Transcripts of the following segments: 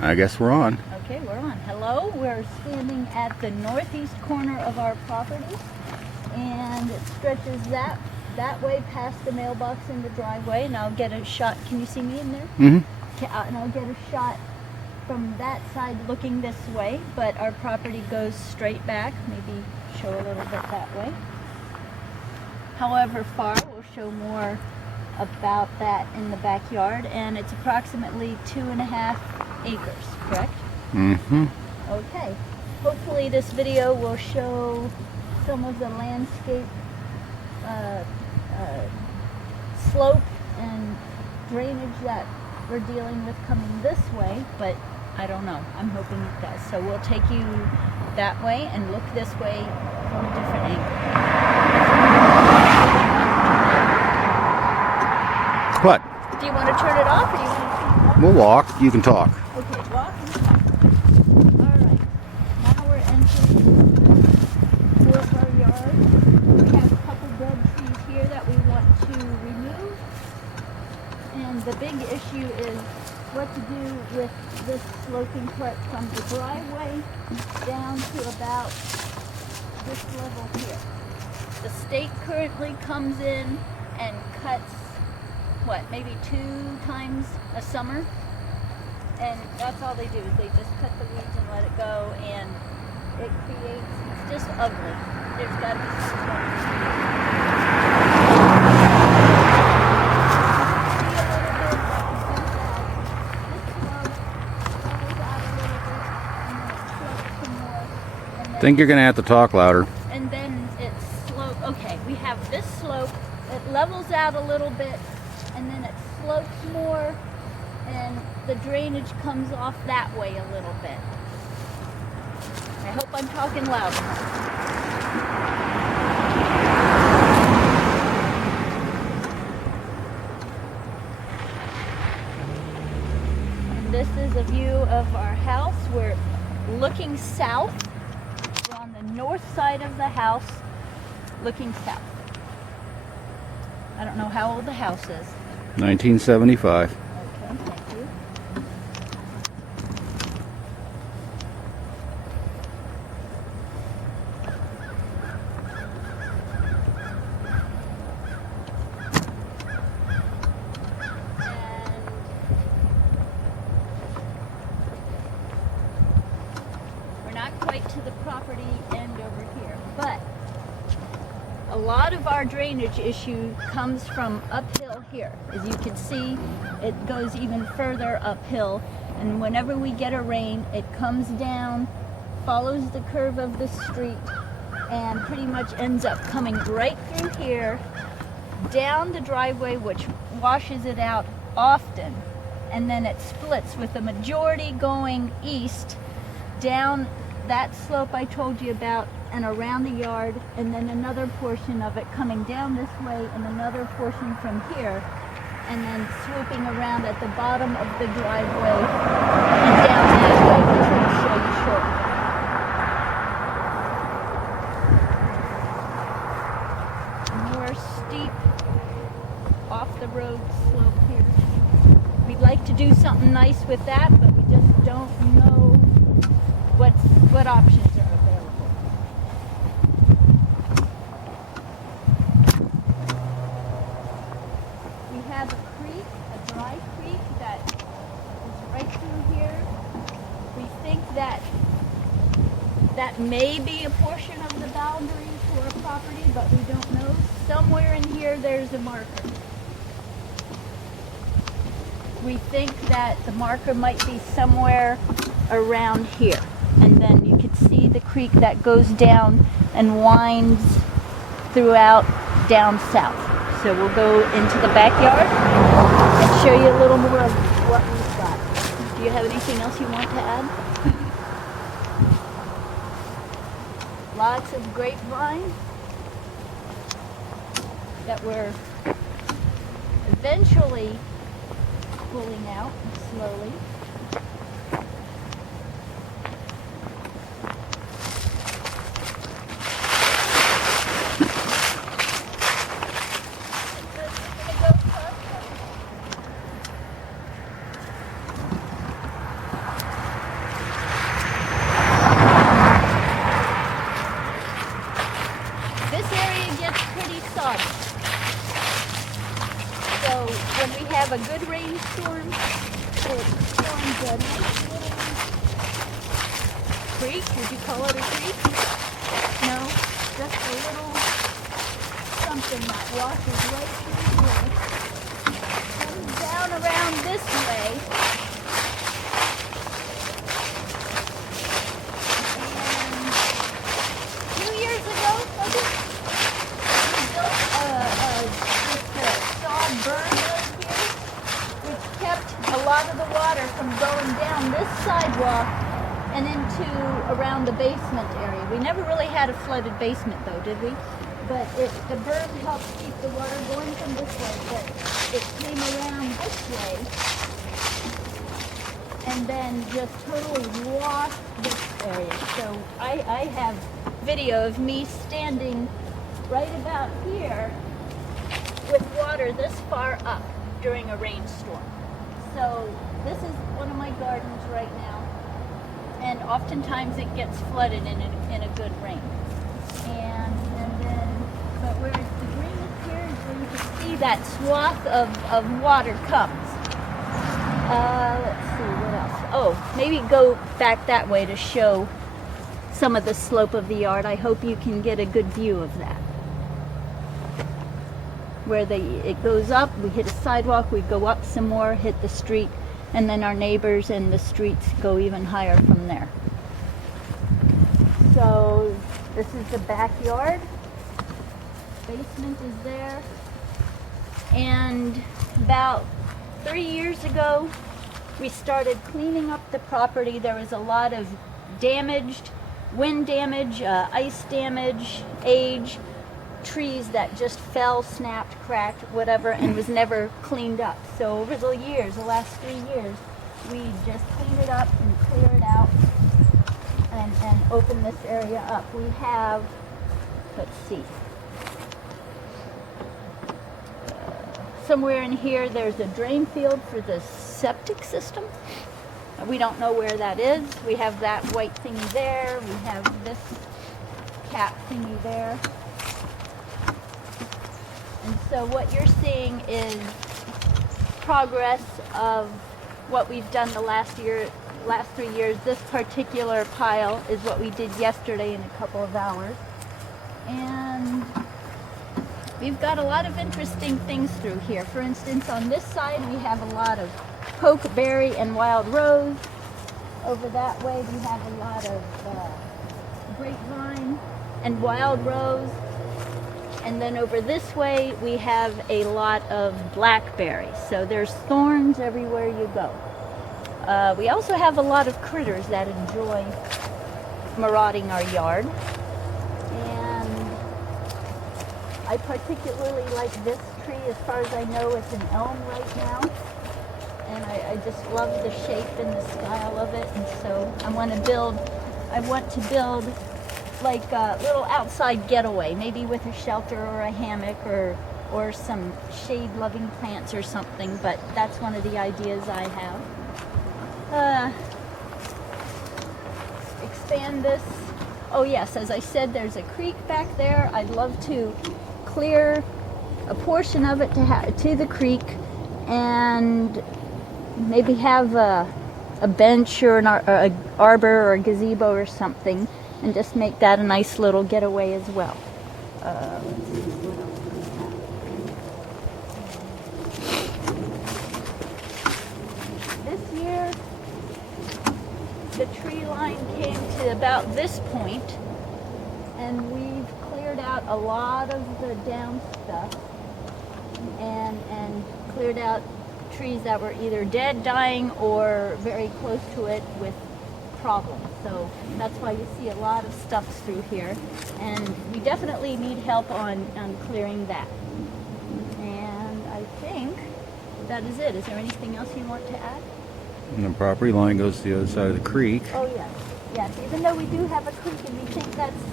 I guess we're on. Okay, we're on. Hello, we're standing at the northeast corner of our property, and it stretches that way past the mailbox in the driveway, and I'll get a shot. Can you see me in there? Mm-hmm. And I'll get a shot from that side looking this way, but our property goes straight back. Maybe show a little bit that way. However far, we'll show more about that in the backyard, and it's approximately 2.5 acres, correct? Mm-hmm. Okay. Hopefully this video will show some of the landscape slope and drainage that we're dealing with coming this way, but I don't know. I'm hoping it does. So we'll take you that way and look this way from a different angle. What? Do you want to turn it off, or do you want to keep it on? We'll walk. You can talk. Okay, walk and talk. Alright, now we're entering more of our yard. We have a couple dead trees here that we want to remove. And the big issue is what to do with this sloping part from the driveway down to about this level here. The state currently comes in and cuts, what, maybe 2 times a summer? And that's all they do, is they just cut the weeds and let it go, and it creates, it's just ugly. There's got to be something wrong. I think you're going to have to talk louder. And then it's slope. Okay, we have this slope. It levels out a little bit, and then it slopes more, and the drainage comes off that way a little bit. I hope I'm talking loud enough. And this is a view of our house. We're looking south. We're on the north side of the house, looking south. I don't know how old the house is. 1975. Okay, thank you. And we're not quite to the property end over here, but a lot of our drainage issue comes from uphill here. As you can see, it goes even further uphill, and whenever we get a rain, it comes down, follows the curve of the street, and pretty much ends up coming right through here, down the driveway, which washes it out often, and then it splits with the majority going east, down that slope I told you about, and around the yard, and then another portion of it coming down this way, and another portion from here, and then swooping around at the bottom of the driveway and down that way, which I'll show you shortly. More steep, off the road slope here. We'd like to do something nice with that, but we just don't know what options are available. We have a creek, a dry creek that is right through here. We think that may be a portion of the boundary to our property, but we don't know. Somewhere in here there's a marker. We think that the marker might be somewhere around here. And then you can see the creek that goes down and winds throughout down south. So we'll go into the backyard and show you a little more of what we've got. Do you have anything else you want to add? Lots of grapevine that we're eventually pulling out slowly. a nice little creek. Would you call it a creek? No, just a little something that washes right through here. Comes down around this way. And 2 years ago, was it? We built just a sod berm right here, which kept a lot of the water from going down this sidewalk and into around the basement area. We never really had a flooded basement though, did we? But the berm helped keep the water going from this way, but it came around this way and then just totally washed this area. So I have video of me standing right about here with water this far up during a rainstorm. So this is one of my gardens right now, and oftentimes it gets flooded in a good rain. And then, but where it's the greenest here is where you can see that swath of water comes. Let's see, what else? Oh, maybe go back that way to show some of the slope of the yard. I hope you can get a good view of that. Where it goes up, we hit a sidewalk, we go up some more, hit the street, and then our neighbors and the streets go even higher from there. So this is the backyard. Basement is there. And about 3 years ago, we started cleaning up the property. There was a lot of damaged, wind damage, ice damage, age, trees that just fell, snapped, cracked, whatever, and was never cleaned up. So over the years, the last 3 years, we just cleaned it up and cleared it out and opened this area up. We have, let's see, somewhere in here there's a drain field for the septic system. We don't know where that is. We have that white thingy there. We have this cap thingy there. And so what you're seeing is progress of what we've done the last 3 years. This particular pile is what we did yesterday in a couple of hours. And we've got a lot of interesting things through here. For instance, on this side we have a lot of pokeberry and wild rose. Over that way we have a lot of grapevine and wild rose. And then over this way we have a lot of blackberry. So there's thorns everywhere you go. We also have a lot of critters that enjoy marauding our yard. And I particularly like this tree. As far as I know, it's an elm right now. And I just love the shape and the style of it. And so I want to build like a little outside getaway, maybe with a shelter or a hammock or some shade-loving plants or something, but that's one of the ideas I have. Expand this. Oh yes, as I said, there's a creek back there. I'd love to clear a portion of it to the creek and maybe have a bench or an arbor or a gazebo or something, and just make that a nice little getaway as well. Let's see what else we have. This year, the tree line came to about this point, and we've cleared out a lot of the down stuff and cleared out trees that were either dead, dying, or very close to it with problems. So that's why you see a lot of stumps through here, and we definitely need help on clearing that. And I think that is it. Is there anything else you want to add? And the property line goes to the other side of the creek. Oh yes, yes. Even though we do have a creek, and we think that's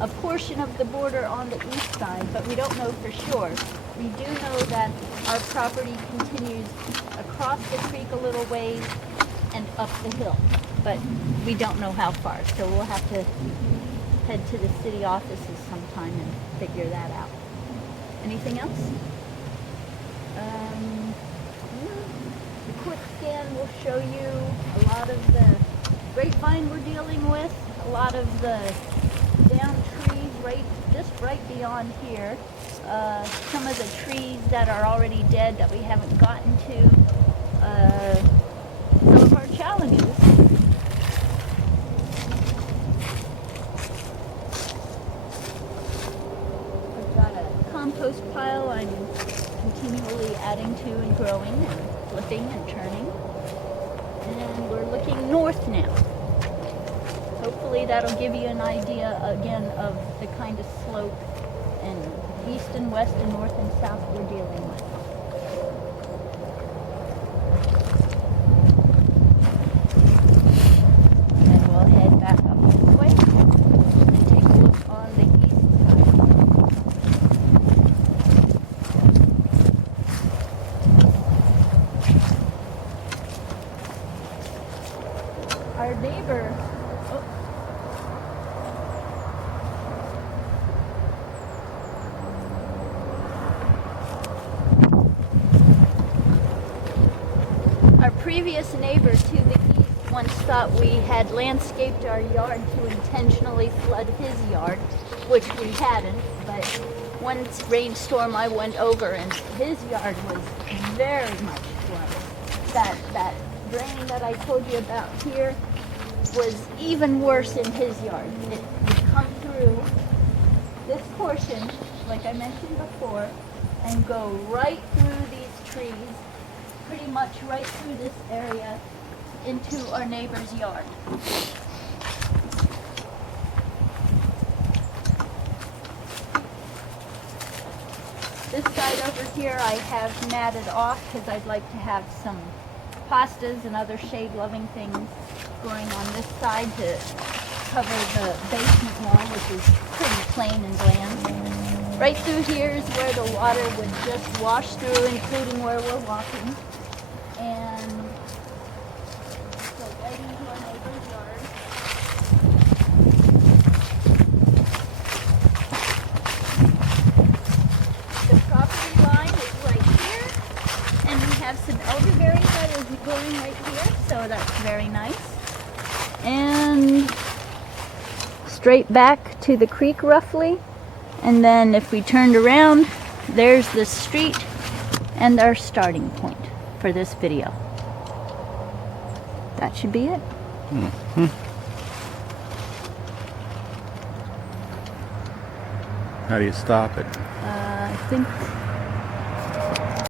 a portion of the border on the east side, but we don't know for sure. We do know that our property continues across the creek a little ways and up the hill, but we don't know how far, so we'll have to head to the city offices sometime and figure that out. Anything else? quick scan will show you a lot of the grapevine we're dealing with, a lot of the down trees right beyond here. Some of the trees that are already dead that we haven't gotten to. Some of our challenges. I've got a compost pile I'm continually adding to and growing and flipping and turning. And we're looking north now. Hopefully that'll give you an idea again of the kind of slope and east and west and north and south we're dealing with. And we'll head back up this way and take a look on the east side. Our neighbor. Our previous neighbor to the east once thought we had landscaped our yard to intentionally flood his yard, which we hadn't, but one rainstorm I went over and his yard was very much flooded. That drain that I told you about here was even worse in his yard. It would come through this portion, like I mentioned before, and go right through these trees, pretty much right through this area into our neighbor's yard. This side over here I have matted off because I'd like to have some pastas and other shade-loving things growing on this side to cover the basement wall, which is pretty plain and bland. Right through here is where the water would just wash through, including where we're walking. And go right into our neighbor's yard. The property line is right here, and we have some elderberry that is growing right here, so that's very nice. And straight back to the creek roughly, and then if we turned around, there's the street and our starting point for this video. That should be it. Mm-hmm. How do you stop it? I think